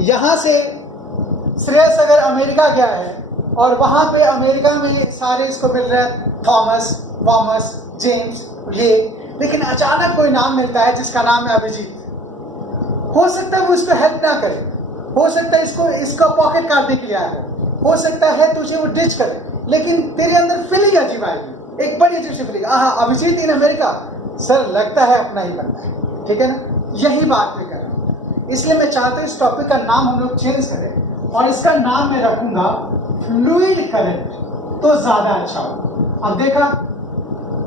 यहाँ से श्रेयस अगर अमेरिका गया है और वहाँ पे अमेरिका में सारे इसको मिल रहा है थॉमस, जेम्स, ये, लेकिन अचानक कोई नाम मिलता है जिसका नाम है अभिजीत। हो सकता है वो इसको हेल्प ना करे, हो सकता है इसको पॉकेट काटने के लिए आया हो सकता है तुझे वो डिच करे, लेकिन तेरे अंदर फीलिंग अजीब आएगी, एक बड़ी अजीब सी feeling, Abhijit in America, sir लगता है अपना ही बनता है। ठीक है ना, यही बात मैं कर रहा हूँ। इसलिए मैं चाहता हूँ इस टॉपिक का नाम हम लोग चेंज करें और इसका नाम मैं रखूंगा फ्लूइड करंट, तो ज्यादा अच्छा हो। अब देखा,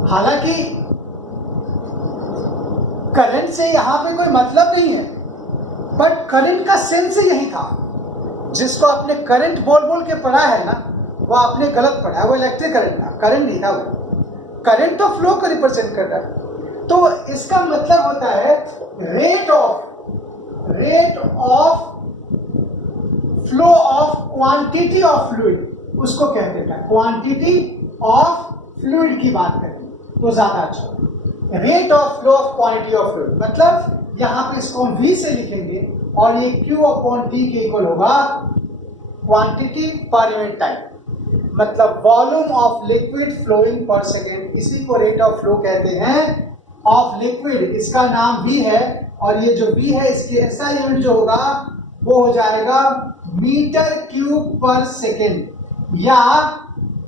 हालांकि करंट से यहां पे कोई मतलब नहीं है, बट करंट का सेंस यही था। जिसको आपने करंट बोल बोल के पढ़ा है ना, वो आपने गलत पढ़ा है, वो इलेक्ट्रिक करंट था, करंट नहीं था वो। करंट तो फ्लो को रिप्रेजेंट कर रहा है, तो इसका मतलब होता है rate of flow of quantity of fluid, उसको कहते हैं क्वांटिटी ऑफ फ्लूइड की बात करें तो ज्यादा अच्छा। Rate of flow of quantity of fluid मतलब यहां पे इसको हम V से लिखेंगे और ये Q/T के इक्वल होगा क्वांटिटी पर यूनिट टाइम, मतलब volume of liquid flowing per second, इसी को रेट ऑफ फ्लो कहते हैं ऑफ लिक्विड। इसका नाम V है और ये जो V है इसके ऐसा यूनिट जो होगा वो हो जाएगा मीटर क्यूब पर सेकेंड, या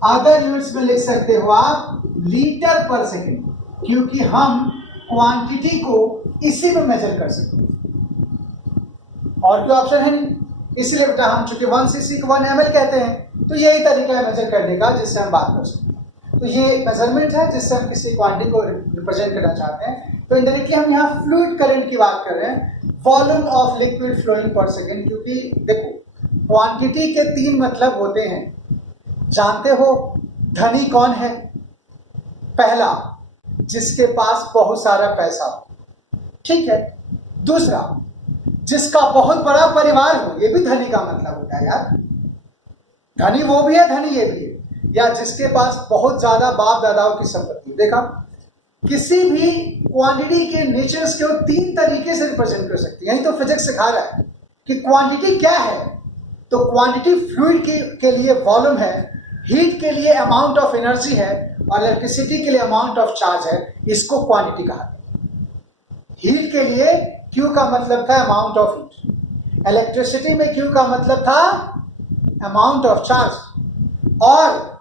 अदर यूनिट्स में लिख सकते हो आप लीटर पर सेकेंड, क्योंकि हम क्वांटिटी को इसी में मेजर कर सकते हैं और कोई ऑप्शन है नहीं। इसलिए बेटा हम चूंकि 1 cc को 1 ml कहते हैं, तो यही तरीका है मेजर करने का जिससे हम बात कर सकते हैं। तो ये मेजरमेंट है जिससे हम किसी क्वांटिटी को रिप्रेजेंट करना चाहते हैं। तो इनडायरेक्टली हम यहाँ फ्लूइड करंट की बात कर रहे हैं, volume of liquid flowing per second, क्योंकि देखो क्वांटिटी के 3 मतलब होते हैं, जानते हो? धनी कौन है? पहला, जिसके पास बहुत सारा पैसा हो, ठीक है। दूसरा, जिसका बहुत बड़ा परिवार हो, ये भी धनी का मतलब होता है यार, धनी वो भी है, धनी ये भी है। या जिसके पास बहुत ज्यादा बाप दादाओं की संपत्ति। देखा, किसी भी क्वांटिटी के नेचर्स को 3 तरीके से रिप्रेजेंट कर सकती है। यही तो फिजिक्स सिखा रहा है कि क्वांटिटी क्या है। तो क्वांटिटी फ्लूइड के लिए वॉल्यूम है, हीट के लिए अमाउंट ऑफ एनर्जी है और इलेक्ट्रिसिटी के लिए अमाउंट ऑफ चार्ज है, इसको क्वांटिटी कहा। हीट के लिए Q का मतलब था अमाउंट ऑफ हीट, इलेक्ट्रिसिटी में Q का मतलब था अमाउंट ऑफ चार्ज, और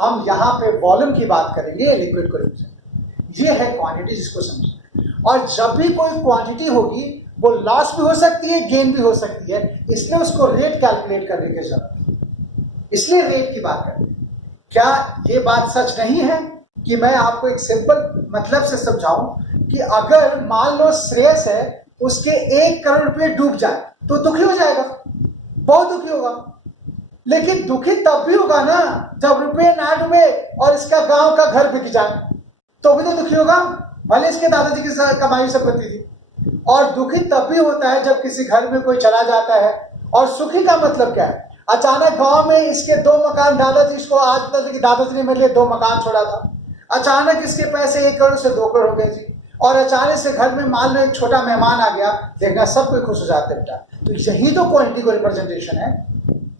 हम यहां पे वॉल्यूम की बात करेंगे लिक्विड को रिप्रेजेंट। ये है क्वांटिटी, जिसको समझना। और जब भी कोई क्वांटिटी होगी वो लॉस भी हो सकती है, गेन भी हो सकती है, इसलिए उसको रेट कैलकुलेट करने की जरूरत है, इसलिए रेट की बात करते हैं। क्या ये बात सच नहीं है कि मैं आपको एक सिंपल मतलब से समझाऊं कि अगर मान लो श्रेयस है, उसके 1 करोड़ रुपए डूब जाए तो दुखी हो जाएगा, बहुत दुखी होगा। लेकिन दुखी तब भी होगा ना जब रुपए ना डूबे और इसका गांव का घर बिक जाए, तो भी तो दुखी होगा, भले इसके दादाजी की कमाई संपत्ति थी। और दुखी तब भी होता है जब किसी घर में कोई चला जाता है। और सुखी का मतलब क्या है? अचानक गांव में इसके 2 मकान, दादाजी इसको आज तक दादाजी ने मेरे लिए 2 मकान छोड़ा था, अचानक इसके पैसे 1 करोड़ से 2 करोड़ हो गए जी, और अचानक से घर में मान लो एक छोटा मेहमान आ गया, देखना सब कोई खुश हो जाते हैं बेटा। तो यही तो क्वांटिटी को रिप्रेजेंटेशन है।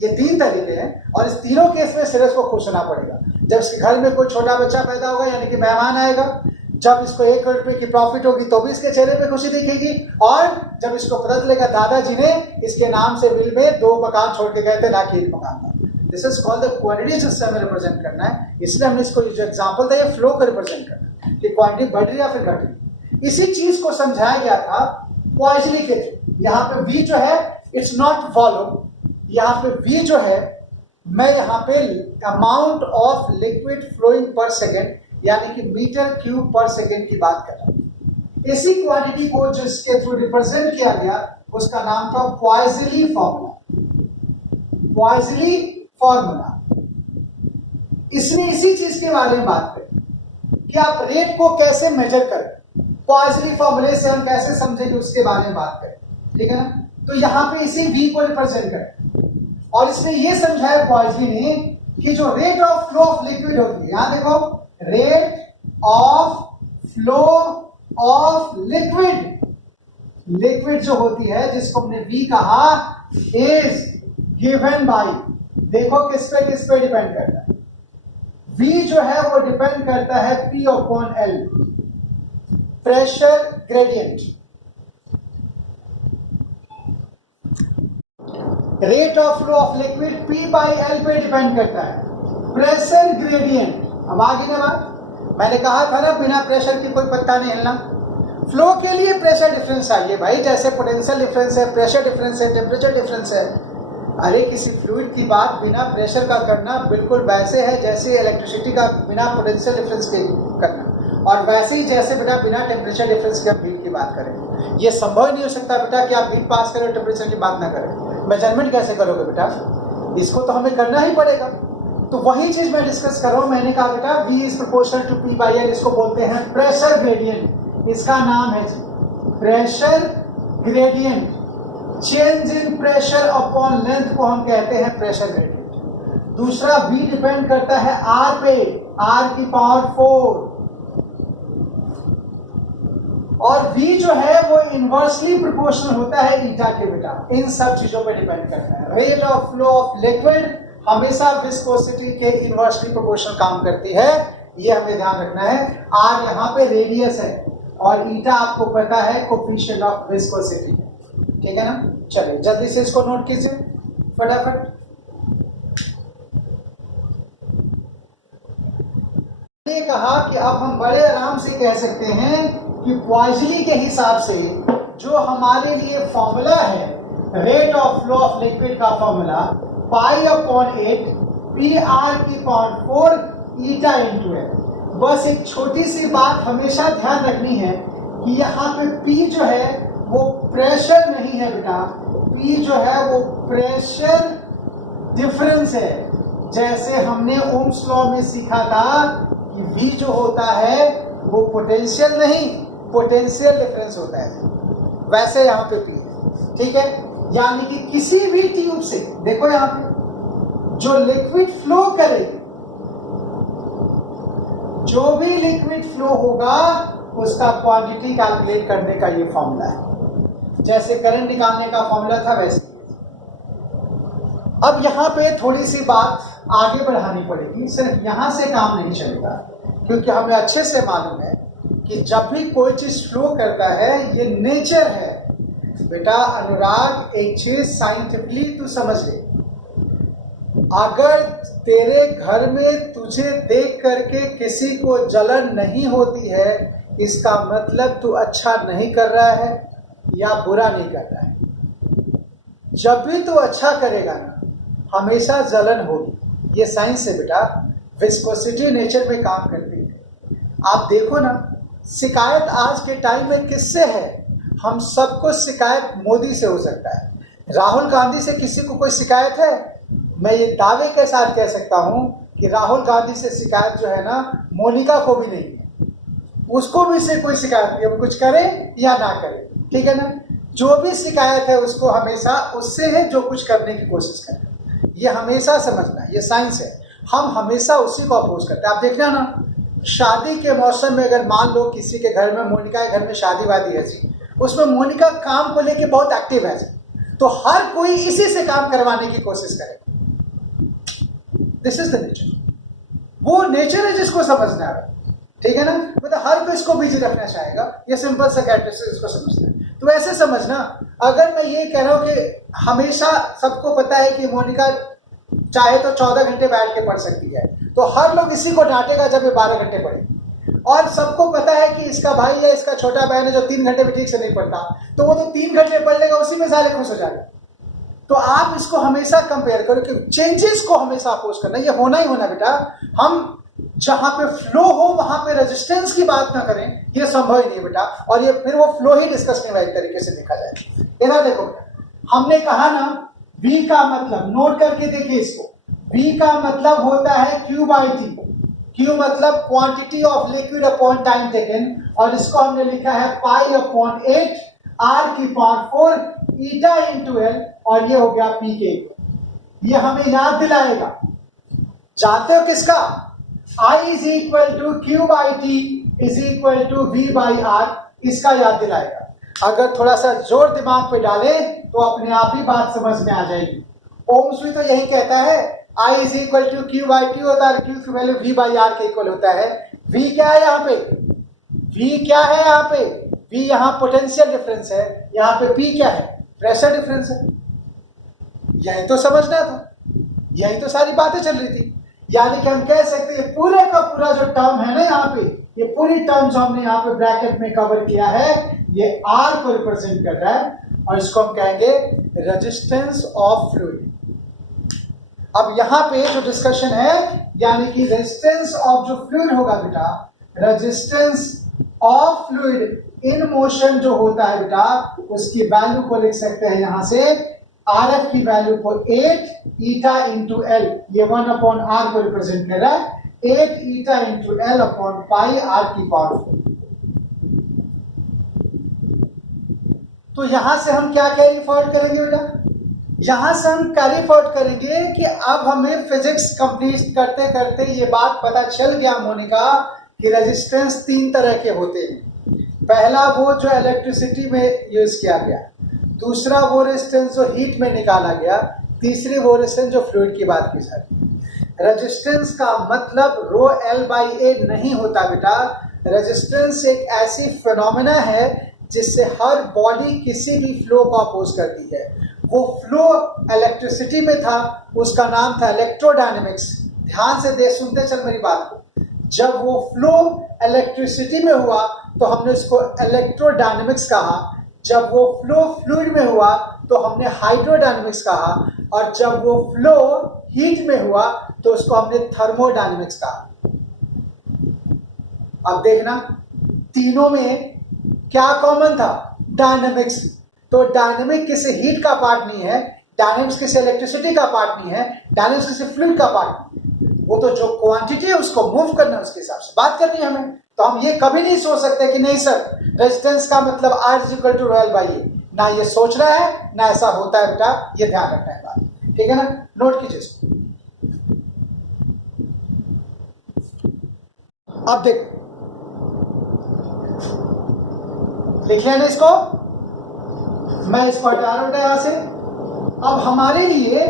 ये 3 तरीके हैं और इस तीनों केस में श्रेयस को खुश होना पड़ेगा। जब इसके घर में कोई छोटा बच्चा पैदा होगा, यानी कि मेहमान आएगा, जब इसको 1 करोड़ रुपए की प्रॉफिट होगी तो भी इसके चेहरे पे खुशी दिखेगी, और जब इसको पता चलेगा दादाजी ने इसके नाम से विल में 2 मकान छोड़ के गए थे, ना कि 1 मकान था। This is called the quantity, जिससे हमें रिप्रेजेंट करना है। इसलिए हमने इसको जो एग्जाम्पल था, ये फ्लो को रिप्रेजेंट करना है कि क्वांटिटी बढ़ रही या फिर घट रही। इसी चीज को समझाया गया था पॉइजनी के थ्रू। यहाँ पे V जो है इट्स नॉट वॉल्यूम, यहाँ पे V जो है, मैं यहाँ पे amount of liquid flowing per second, यानी कि मीटर क्यूब पर सेकेंड की बात कर रहा हूं। इसी क्वांटिटी को जिसके थ्रू रिप्रेजेंट किया गया उसका नाम था पॉइजनी फॉर्मूला। पॉइजनी फॉर्मूला, इसमें इसी चीज के बारे में बात करें कि आप रेट को कैसे मेजर करें। पॉइजनी फॉर्मूले से हम कैसे समझेंगे उसके बारे में बात करें, ठीक है ना। तो यहां पे इसी V को रिप्रेजेंट करें, और इसमें यह समझाया पॉइजनी ने कि जो rate of flow of liquid होती है, यहां देखो, rate of flow of liquid, liquid जो होती है जिसको हमने V कहा, इज गिवन बाई, देखो किस पे डिपेंड करता है, V जो है वो डिपेंड करता है P upon L, pressure gradient. Rate of flow of liquid P by L पे डिपेंड करता है, प्रेशर ग्रेडियंट। अब आगे ना बात, मैंने कहा था ना बिना प्रेशर की कोई पत्ता नहीं हिलना। फ्लो के लिए प्रेशर डिफरेंस चाहिए भाई, जैसे पोटेंशियल डिफरेंस है, प्रेशर डिफरेंस है, टेम्परेचर डिफरेंस है। अरे किसी फ्लूइड की बात बिना प्रेशर का करना बिल्कुल वैसे है जैसे इलेक्ट्रिसिटी का बिना पोटेंशियल डिफरेंस के करना, और वैसे ही जैसे बिना टेम्परेचर डिफरेंस के हीट की बात करें। ये संभव नहीं हो सकता बेटा कि आप हीट पास करें और टेम्परेचर की बात ना करें। मेजरमेंट कैसे करोगे बेटा, इसको तो हमें करना ही पड़ेगा। तो वही चीज मैं डिस्कस कर रहा हूं। मैंने कहा बेटा V is proportional to P by L, इसको बोलते हैं प्रेशर ग्रेडियंट। इसका नाम है जी pressure gradient. Change in pressure upon length को हम कहते हैं प्रेशर ग्रेडियंट। दूसरा V डिपेंड करता है R पे, R की पावर 4, और V जो है वो इनवर्सली प्रोपोर्शनल होता है ईटा के बेटा। इन सब चीजों पे डिपेंड करता है। Rate of flow of liquid हमेशा विस्कोसिटी के इनवर्सली प्रोपोर्शनल काम करती है, ये हमें ध्यान रखना है। R यहाँ पे रेडियस है और ईटा आपको पता है कोफिशिएंट ऑफ विस्कोसिटी, ठीक है ना। चलिए जल्दी से इसको नोट कीजिए फटाफट। ये कहा कि अब हम बड़े आराम से कह सकते हैं कि पॉइजनी के हिसाब से जो हमारे लिए फॉर्मूला है rate of flow of liquid का formula pi upon 8 P R की पावर 4 ईटा इंटू है। बस एक छोटी सी बात हमेशा ध्यान रखनी है कि यहाँ पे P जो है वो प्रेशर नहीं है बेटा, P जो है वो प्रेशर डिफरेंस है। जैसे हमने ओम्स लॉ में सीखा था कि V जो होता है वो पोटेंशियल नहीं, पोटेंशियल डिफरेंस होता है, वैसे यहाँ पे P है, ठीक है। यानी कि किसी भी ट्यूब से देखो यहाँ पे जो लिक्विड फ्लो करेगी, जो भी लिक्विड फ्लो होगा उसका क्वांटिटी कैलकुलेट करने का ये फॉर्मूला है। जैसे करंट निकालने का फॉर्मूला था वैसे। अब यहाँ पे थोड़ी सी बात आगे बढ़ानी पड़ेगी, सिर्फ यहां से काम नहीं चलेगा, क्योंकि हमें अच्छे से मालूम है कि जब भी कोई चीज फ्लो करता है ये नेचर है बेटा। अनुराग एक चीज साइंटिफिकली तू समझ ले, अगर तेरे घर में तुझे देख करके किसी को जलन नहीं होती है, इसका मतलब तू अच्छा नहीं कर रहा है या बुरा नहीं कर रहा है। जब भी तू अच्छा करेगा ना हमेशा जलन होगी, ये साइंस है बेटा। विस्कोसिटी नेचर में काम करती है। आप देखो ना, शिकायत आज के टाइम में किससे है? हम सबको शिकायत मोदी से हो सकता है। राहुल गांधी से किसी को कोई शिकायत है? मैं ये दावे के साथ कह सकता हूं कि राहुल गांधी से शिकायत जो है ना मोनिका को भी नहीं है, उसको भी से कोई शिकायत नहीं है, वो कुछ करे या ना करे, ठीक है ना। जो भी शिकायत है उसको हमेशा उससे है जो कुछ करने की कोशिश करे। ये हमेशा समझना, ये साइंस है। हम हमेशा उसी को अपोज करते हैं। आप देखना ना, शादी के मौसम में अगर मान लो किसी के घर में, मोनिका के घर में शादी वादी है जी, उसमें मोनिका काम को लेके बहुत एक्टिव है जी, तो हर कोई इसी से काम करवाने की कोशिश करेगा। This is the nature. वो नेचर है जिसको समझना है, ठीक है ना। मतलब हर कोई इसको बिजी रखना चाहेगा, ये सिंपल सा कैरेक्टरिस्टिक इसको समझना है। तो ऐसे समझना, अगर मैं ये कह रहा हूं कि हमेशा सबको पता है कि मोनिका चाहे तो 14 घंटे बैठ के पढ़ सकती है, तो हर लोग इसी को डांटेगा जब ये 12 घंटे पढ़े। और सबको पता है कि इसका भाई या इसका छोटा बहन है जो 3 घंटे भी ठीक से नहीं पढ़ता, तो वो तो 3 घंटे पढ़ लेगा, उसी में सारे खुश हो जाएगा। तो आप इसको हमेशा कंपेयर करो कि चेंजेस को हमेशा अपोज करना, ये होना ही होना बेटा। हम जहां पे फ्लो हो वहां पे रेजिस्टेंस की बात ना करें, ये संभव ही नहीं बेटा। और ये फिर वो फ्लो ही डिस्कस नहीं एक तरीके से देखा जाए। इधर देखो, हमने कहा ना V का मतलब, नोट करके देखिए इसको, V का मतलब होता है Q बाई T। Q मतलब quantity of liquid upon time taken, और इसको हमने लिखा है पाई अपॉन 8 R की पावर 4 ईटा इंटू L, और ये हो गया P के। ये हमें याद दिलाएगा, जानते हो किसका? I is equal to Q by T is equal to V by R, इसका याद दिलाएगा। अगर थोड़ा सा जोर दिमाग पे डाले तो अपने आप ही बात समझ में आ जाएगी। ओम्स भी तो यही कहता है I is equal to Q by T होता है, क्यू की वैल्यू V बाई आर के इक्वल होता है। V क्या है यहाँ पे? V क्या है यहाँ पे? V यहाँ पोटेंशियल डिफरेंस है, यहाँ पे P क्या है? प्रेशर डिफरेंस है। यही तो समझना था, यही तो सारी बातें चल रही थी। यानी कि हम कह सकते हैं पूरे का पूरा जो टर्म है ना यहाँ पे, ये पूरी टर्म जो हमने यहाँ पे ब्रैकेट में कवर किया है, ये R को रिप्रेजेंट कर रहा है और इसको हम कहेंगे रेजिस्टेंस ऑफ फ्लूइड। अब यहाँ पे जो डिस्कशन है, यानी कि रेजिस्टेंस ऑफ जो फ्लूइड होगा बेटा, resistance of fluid in motion जो होता है बेटा, उसकी वैल्यू को लिख सकते हैं यहां से आर एफ की वैल्यू को 8 ईटा इंटू एल, ये 1 अपॉन आर को रिप्रेजेंट कर रहा है, 8 eta into L upon pi R की पावर 4। तो यहां से हम क्या कैरी फॉरवर्ड करेंगे बेटा? यहां से हम कैरी फॉरवर्ड करेंगे कि अब हमें फिजिक्स कंप्लीट करते करते ये बात पता चल गया मोनिका कि रेजिस्टेंस 3 तरह के होते हैं। पहला वो जो इलेक्ट्रिसिटी में यूज किया गया, दूसरा वो रेजिस्टेंस जो हीट में निकाला गया, तीसरी वो रेजिस्टेंस जो फ्लूइड की बात की जाती। रेजिस्टेंस का मतलब रो एल बाई ए नहीं होता बेटा। रेजिस्टेंस एक ऐसी फिनोमेना है जिससे हर बॉडी किसी भी फ्लो को अपोज करती है। वो फ्लो इलेक्ट्रिसिटी में था, उसका नाम था इलेक्ट्रोडायनेमिक्स। ध्यान से देख, सुनते चल मेरी बात को। जब वो फ्लो इलेक्ट्रिसिटी में हुआ तो हमने उसको इलेक्ट्रोडायनेमिक्स कहा, जब वो फ्लो फ्लूइड में हुआ तो हमने हाइड्रोडायनेमिक्स कहा, और जब वो फ्लो हीट में हुआ तो उसको हमने थर्मोडायनेमिक्स कहा। अब देखना, तीनों में क्या कॉमन था? डायनेमिक्स। तो डायनेमिक किसी हीट का पार्ट नहीं है, डायनेमिक्स किसी इलेक्ट्रिसिटी का पार्ट नहीं है, डायनेमिक्स किसी फ्लूइड का पार्ट नहीं है। वो तो जो क्वांटिटी है उसको मूव करना है, उसके हिसाब से बात करनी है हमें। तो हम ये कभी नहीं सोच सकते कि नहीं सर रेजिस्टेंस का मतलब R is equal to rho L by A, ना ये सोच रहा है ना ऐसा होता है बेटा, ये ध्यान रखना है बात, ठीक है ना? नोट कीजिए इसको। अब देख, लिखिए ना इसको, मैं इसको हटा रहा हूं यहां से। अब हमारे लिए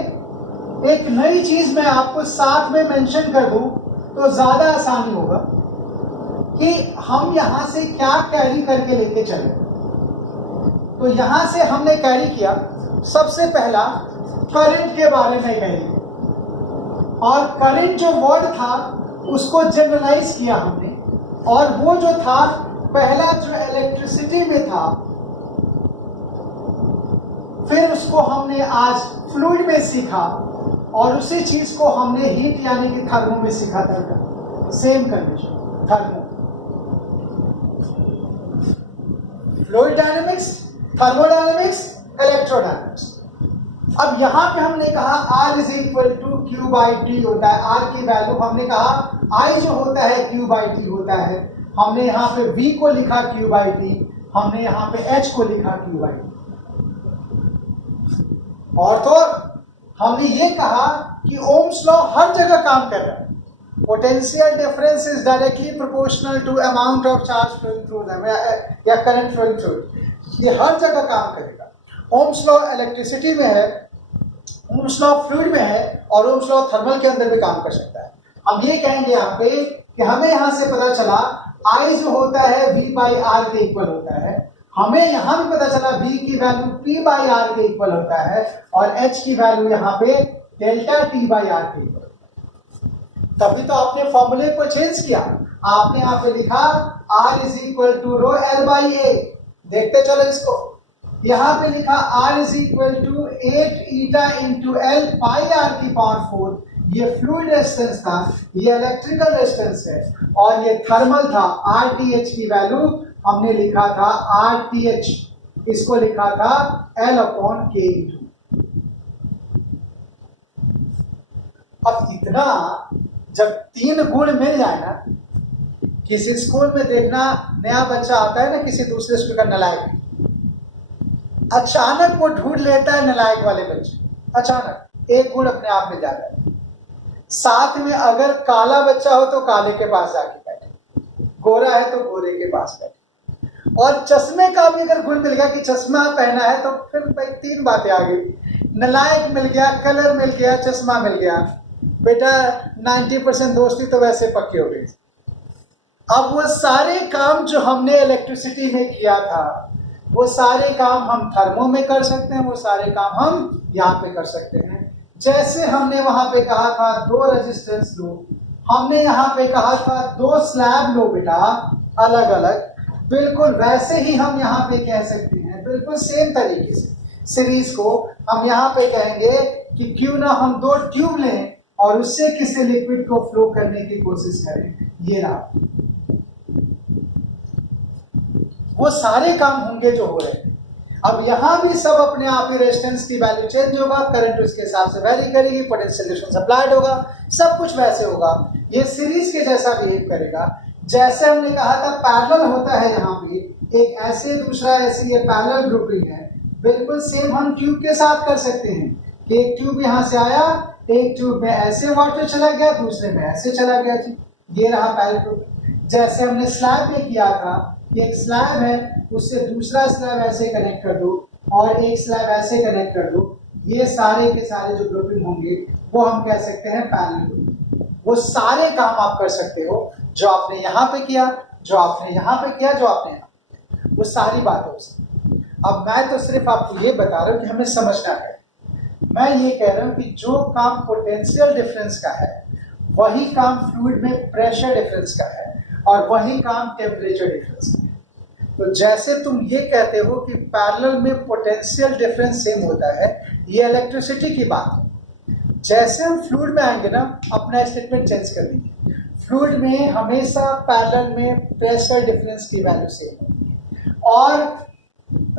एक नई चीज मैं आपको साथ में मेंशन कर दूं तो ज्यादा आसानी होगा कि हम यहां से क्या कैरी करके लेके चले। तो यहां से हमने कैरी किया, सबसे पहला करंट के बारे में कैरी किया, और करंट जो वर्ड था उसको जनरलाइज किया हमने, और वो जो था पहला जो इलेक्ट्रिसिटी में था, फिर उसको हमने आज फ्लूइड में सीखा, और उसी चीज को हमने हीट यानी कि थर्मो में सीखा था। Same condition, thermo, fluid dynamics, thermodynamics, electrodynamics. अब यहां पे हमने कहा R is equal to Q by T होता है। R की वैल्यू हमने कहा I जो होता है क्यू बाई टी होता है। हमने यहाँ पे V को लिखा क्यू बाई टी, हमने यहाँ पे H को लिखा क्यू बाई टी। और तो हमने ये कहा कि ओम्स लॉ हर जगह काम कर रहा है। Potential difference is directly proportional to amount of charge flowing through them या करंट फ्लोइंग थ्रू। ये हर जगह काम करेगा। ओम्स लॉ इलेक्ट्रिसिटी में है, ओम्स लॉ फ्लूइड में है, और ओम्स लॉ थर्मल के अंदर भी काम कर सकता है। हम ये कहेंगे यहाँ पे कि हमें यहाँ से पता चला I जो होता है V बाई आर के इक्वल होता है। हमें यहाँ भी पता चला V की वैल्यू P बाई आर के इक्वल होता है, और H की वैल्यू यहाँ पे डेल्टा T बाई आर के इक्वल होता है। तभी तो आपने फॉर्मूले को चेंज किया, आपने यहाँ पे लिखा R is equal to rho L by A. देखते चलो इसको, यहाँ पे लिखा R is equal to 8 eta into L pi R की पावर 4। ये फ्लूइड रेजिस्टेंस था, ये इलेक्ट्रिकल रेजिस्टेंस है, और ये थर्मल था। RTH की वैल्यू हमने लिखा था RTH, इसको लिखा था L अपॉन के। अब इतना जब 3 गुण मिल जाए ना, किसी स्कूल में देखना नया बच्चा आता है ना किसी दूसरे स्कूल का नलायक, अचानक वो ढूंढ लेता है नलायक वाले बच्चे, अचानक एक गुण अपने आप में जाता है। साथ में अगर काला बच्चा हो तो काले के पास जाके बैठे, गोरा है तो गोरे के पास बैठे। और चश्मे का भी अगर गुण मिल गया कि चश्मा पहना है तो फिर भाई 3 बातें आ गई, नलायक मिल गया, कलर मिल गया, चश्मा मिल गया, बेटा 90% दोस्ती तो वैसे पक्की हो गई। अब वो सारे काम जो हमने इलेक्ट्रिसिटी में किया था वो सारे काम हम थर्मो में कर सकते हैं, वो सारे काम हम यहाँ पे कर सकते हैं। जैसे हमने वहां पे कहा था 2 रेजिस्टेंस लो, हमने यहाँ पे कहा था 2 स्लैब लो बेटा अलग अलग, बिल्कुल वैसे ही हम यहाँ पे कह सकते हैं, बिल्कुल सेम तरीके से सीरीज को हम यहाँ पे कहेंगे कि क्यों ना हम 2 ट्यूब लें और उससे किसी लिक्विड को फ्लो करने की कोशिश करें। ये रहा, वो सारे काम होंगे जो हो रहे हैं। अब यहां भी सब अपने आप ही रेजिस्टेंस की वैल्यू चेंज होगा, करंट उसके हिसाब से वेरी करेगी, पोटेंशियल डिफरेंस अप्लाइड होगा, सब कुछ वैसे होगा। ये सीरीज के जैसा बिहेव करेगा। जैसे हमने कहा था पैरेलल होता है, यहाँ पे एक ऐसे दूसरा ऐसे, ये पैरेलल ग्रुपिंग है। बिल्कुल सेम हम ट्यूब के साथ कर सकते हैं कि एक ट्यूब यहां से आया, एक ट्यूब में ऐसे वाटर चला गया, दूसरे में ऐसे चला गया जी, ये रहा पैरेलल ग्रुपिंग। जैसे हमने स्लैब में किया था कि एक स्लैब है उससे दूसरा स्लैब ऐसे कनेक्ट कर दो और एक स्लैब ऐसे कनेक्ट कर दो, ये सारे के सारे जो ग्रुपिंग होंगे वो हम कह सकते हैं पैरेलल ग्रुपिंग। वो सारे काम आप कर सकते हो जो आपने यहाँ पे किया, जो आपने यहाँ पे किया, जो आपने यहाँ पे, वो सारी बातें हो सकती। अब मैं तो सिर्फ आपको ये बता रहा हूँ कि हमें समझना है। मैं ये कह रहा हूँ कि जो काम पोटेंशियल डिफरेंस का है वही काम फ्लूइड में प्रेशर डिफरेंस का है और वही काम टेम्परेचर डिफरेंस का है। तो जैसे तुम ये कहते हो कि पैरेलल में पोटेंशियल डिफरेंस सेम होता है, ये इलेक्ट्रिसिटी की बात है। जैसे हम फ्लूइड में आएंगे ना, अपना स्टेटमेंट चेंज कर देंगे। फ्लूइड में हमेशा पैरेलल में प्रेशर डिफरेंस की वैल्यू सेम होगी और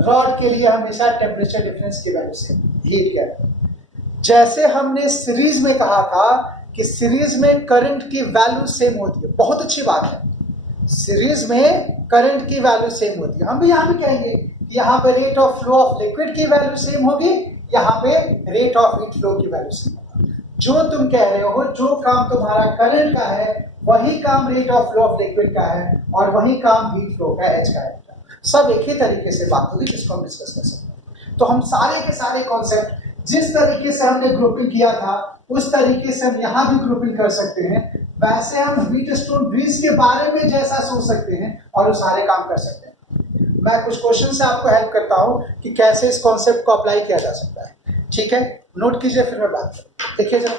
रॉड के लिए हमेशा टेम्परेचर डिफरेंस की वैल्यू सेम, हीट गैप। जैसे हमने सीरीज में कहा था कि सीरीज में करंट की वैल्यू सेम होती है, बहुत अच्छी बात है, सीरीज में करंट की वैल्यू सेम होती है। हम भी यहाँ भी कहेंगे कि यहाँ पे rate of flow of liquid की वैल्यू सेम होगी, यहाँ पे रेट ऑफ हीट फ्लो की वैल्यू सेम होगी। जो तुम कह रहे हो, जो काम तुम्हारा करंट का है वही काम rate of flow of liquid का है और वही काम हीट फ्लो का, एच का है। सब एक ही तरीके से बात होगी जिसको हम डिस्कस कर सकते हैं। तो हम सारे के सारे कॉन्सेप्ट जिस तरीके से हमने ग्रुपिंग किया था उस तरीके से हम यहाँ भी ग्रुपिंग कर सकते हैं। वैसे हम व्हीटस्टोन ब्रिज के बारे में जैसा सोच सकते हैं और वो सारे काम कर सकते हैं। मैं कुछ क्वेश्चन से आपको हेल्प करता हूँ कि कैसे इस कॉन्सेप्ट को अप्लाई किया जा सकता है। ठीक है, नोट कीजिए, फिर मैं बात करूँ। देखिए जरा,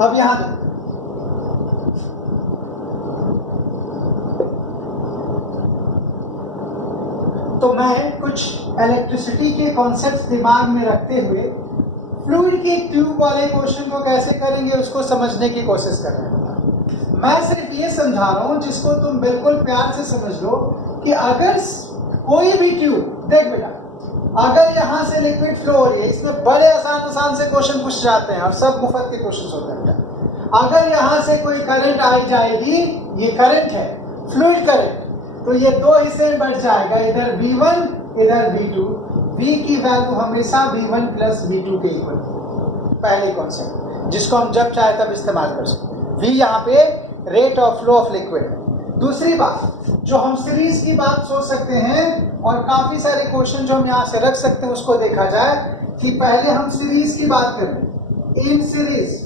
अब यहाँ तो मैं कुछ इलेक्ट्रिसिटी के कॉन्सेप्ट्स दिमाग में रखते हुए फ्लूइड की ट्यूब वाले क्वेश्चन को कैसे करेंगे उसको समझने की कोशिश कर रहे हैं। मैं सिर्फ ये समझा रहा हूँ जिसको तुम बिल्कुल प्यार से समझ लो कि अगर कोई भी ट्यूब, देख बेटा, अगर यहाँ से लिक्विड फ्लो हो रही है, इसमें बड़े आसान से क्वेश्चन पूछ जाते हैं और सब मुफ्त के क्वेश्चन होते हैं। अगर यहाँ से कोई करंट आई जाएगी, ये करंट है फ्लूइड करंट, तो ये 2 हिस्से में बढ़ जाएगा, इधर V1 इधर V2। V की वैल्यू हमेशा V1 प्लस V2 के इक्वल, पहली कॉन्सेप्ट जिसको हम जब चाहे तब इस्तेमाल कर सकते हैं। V यहाँ पे rate of flow of liquid है। दूसरी बात जो हम सीरीज की बात सोच सकते हैं और काफी सारे क्वेश्चन जो हम यहाँ से रख सकते हैं उसको देखा जाए कि पहले हम सीरीज की बात करें। इन सीरीज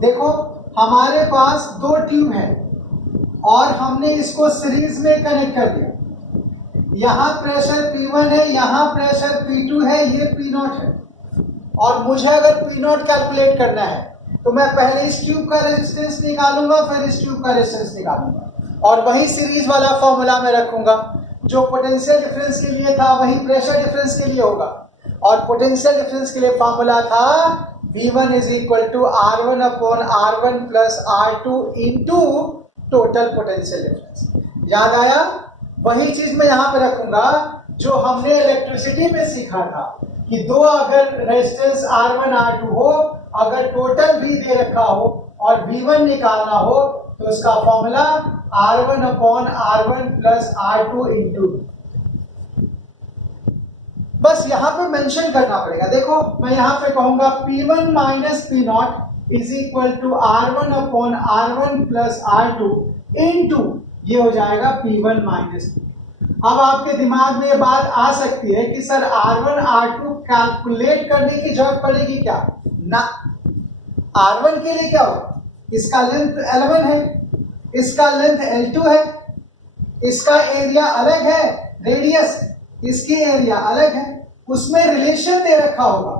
देखो हमारे पास 2 ट्यूब है और हमने इसको सीरीज में कनेक्ट कर दिया। यहाँ प्रेशर P1 है, यहाँ प्रेशर P2 है, ये P0 है और मुझे अगर P0 कैलकुलेट करना है तो मैं पहले इस ट्यूब का रेजिस्टेंस निकालूंगा, फिर इस ट्यूब का रेजिस्टेंस निकालूंगा और वही सीरीज वाला फॉर्मूला में रखूंगा। जो पोटेंशियल डिफरेंस के लिए था वही प्रेशर डिफरेंस के लिए होगा और पोटेंशियल डिफरेंस के लिए फॉर्मूला था V1 is equal to R1 upon R1 plus R2 into total potential difference. याद आया? वही चीज मैं यहाँ पे रखूंगा जो हमने इलेक्ट्रिसिटी में सीखा था कि 2 अगर रेजिस्टेंस R1 R2 हो, अगर टोटल V दे रखा हो और V1 निकालना हो तो उसका formula R1 upon R1 plus R2 into. बस यहाँ पे मेंशन करना पड़ेगा। देखो मैं यहाँ पे कहूंगा P1 minus P0 is equal to R1 upon R1 plus R2 into ये हो जाएगा P1 माइनस P। अब आपके दिमाग में ये बात आ सकती है कि सर R1 R2 कैलकुलेट करने की जरूरत पड़ेगी क्या? ना, R1 के लिए क्या होगा, इसका लेंथ L1 है, इसका लेंथ L2 है, इसका एरिया अलग है, रेडियस, इसकी एरिया अलग है, उसमें रिलेशन दे रखा होगा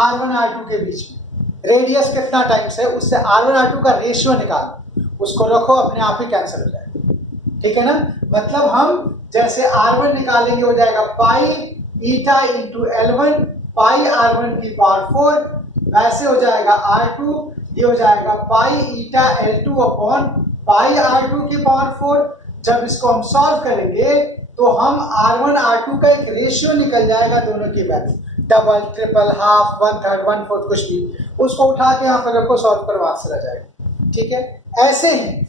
R1 R2 के बीच में, रेडियस कितना टाइम्स है, उससे R1 R2 का रेशियो निकालो, उसको रखो, अपने आप ही कैंसिल हो जाएगा। ठीक है ना? मतलब हम जैसे R1 निकालेंगे हो जाएगा पाई ईटा इंटू L1 पाई R1 की पावर 4, वैसे हो जाएगा R2 ये हो जाएगा पाई ईटा L2 अपॉन पाई R2 की पावर 4। जब इसको हम सॉल्व करेंगे तो हम R1 R2 का एक रेशियो निकल जाएगा, दोनों की वैल्यू, डबल, ट्रिपल, हाफ, 1/3, 1/4 कुछ भी, उसको उठा के यहाँ पर रखो, सॉल्व करो, आंसर आ जाएगा। ठीक है, ऐसे ही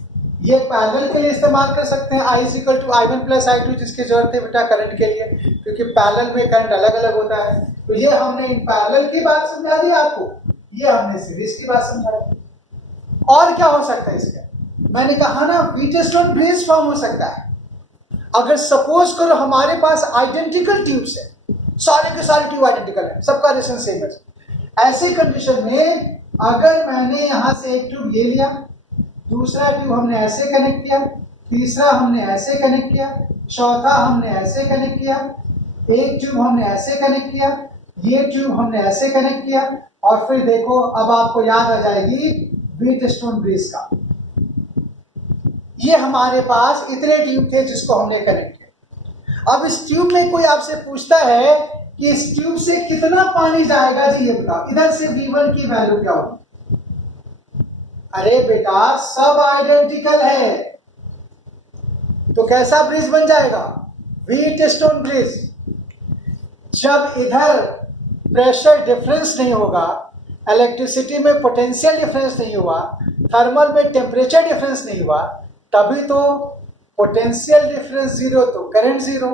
ये पैरेलल के लिए इस्तेमाल कर सकते हैं, I is equal to I1 plus I2, जिसकी जरूरत है बेटा करंट के लिए, क्योंकि पैरेलल में करंट अलग अलग होता है। तो ये हमने इन पैरेलल की बात समझा दी आपको, ये हमने सीरीज की बात समझा दी। और क्या हो सकता है इसका? मैंने कहा ना व्हीटस्टोन ब्रिज फॉर्म हो सकता है। अगर सपोज करो हमारे पास आइडेंटिकल ट्यूब्स है, सारे के सारे ट्यूब आइडेंटिकल है, सबका रेशन सेम है, ऐसी कंडीशन में अगर मैंने यहां से एक ट्यूब ये लिया, दूसरा ट्यूब हमने ऐसे कनेक्ट किया, तीसरा हमने ऐसे कनेक्ट किया, चौथा हमने ऐसे कनेक्ट किया, एक ट्यूब हमने ऐसे कनेक्ट किया, ये ट्यूब हमने ऐसे कनेक्ट किया, और फिर देखो अब आपको याद आ जाएगी व्हीटस्टोन ब्रिज का। ये हमारे पास इतने ट्यूब थे जिसको हमने कनेक्ट किया। अब इस ट्यूब में कोई आपसे पूछता है कि इस ट्यूब से कितना पानी जाएगा जी, ये बताओ, इधर से V1 की वैल्यू क्या होगी? अरे बेटा सब आइडेंटिकल है, तो कैसा ब्रिज बन जाएगा? Wheatstone bridge. जब इधर प्रेशर डिफरेंस नहीं होगा, इलेक्ट्रिसिटी में पोटेंशियल डिफरेंस नहीं हुआ, थर्मल में टेम्परेचर डिफरेंस नहीं हुआ, तभी तो पोटेंशियल डिफरेंस जीरो तो current zero,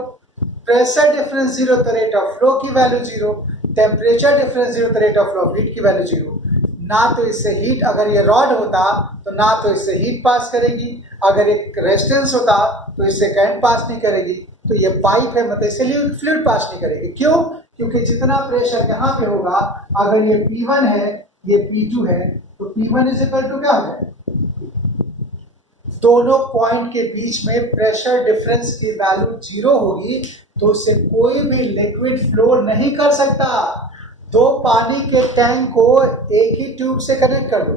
pressure difference zero तो रेट ऑफ फ्लो की value zero, temperature difference zero तो rate of flow of heat की वैल्यू जीरो। ना तो इससे हीट, अगर ये रॉड होता तो ना तो इससे हीट पास करेगी, अगर एक रेजिस्टेंस होता तो इससे करंट पास नहीं करेगी, तो ये पाइप है मतलब इससे फ्लूइड पास नहीं करेगी। क्यों? क्योंकि जितना प्रेशर यहाँ पे होगा, अगर ये P1 है ये P2 है, तो P1 इज इक्वल टू क्या हो जाए, दोनों पॉइंट के बीच में प्रेशर डिफरेंस की वैल्यू जीरो होगी, तो उससे कोई भी लिक्विड फ्लो नहीं कर सकता। दो पानी के टैंक को एक ही ट्यूब से कनेक्ट कर दो,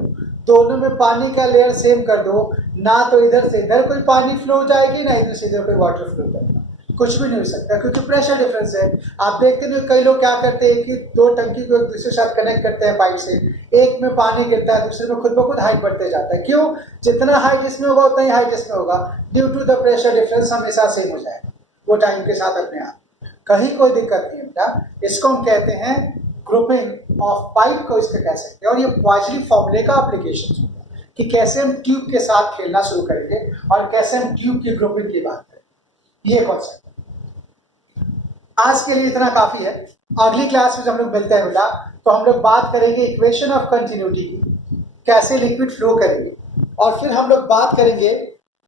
दोनों में पानी का लेयर सेम कर दो, ना तो इधर से इधर कोई पानी फ्लो हो जाएगी, ना इधर से इधर कोई वाटर फ्लो करेगा, कुछ भी नहीं हो सकता, क्योंकि प्रेशर डिफरेंस है। आप देखते हैं कई लोग क्या करते हैं कि दो टंकी को एक दूसरे के साथ कनेक्ट करते हैं पाइप से, एक में पानी गिरता है, दूसरे में खुद ब खुद हाइट बढ़ते जाता है। क्यों? जितना हाइट इसमें होगा उतना ही हाइट इसमें होगा, due to the pressure difference हमेशा सेम हो जाएगा वो टाइम के साथ अपने आप, कहीं कोई दिक्कत नहीं है। इसको हम कहते हैं ग्रुपिंग ऑफ पाइप को इसका कह सकते हैं। और ये पॉइजली फॉर्मूले का एप्लीकेशन होगा कि कैसे हम ट्यूब के साथ खेलना शुरू करेंगे और कैसे हम ट्यूब की ग्रुपिंग की बात करें, ये कॉन्सेप्ट। आज के लिए इतना काफी है, अगली क्लास में जब हम लोग मिलते हैं बेटा तो हम लोग बात करेंगे इक्वेशन ऑफ कंटिन्यूटी की, कैसे लिक्विड फ्लो करेंगे, और फिर हम लोग बात करेंगे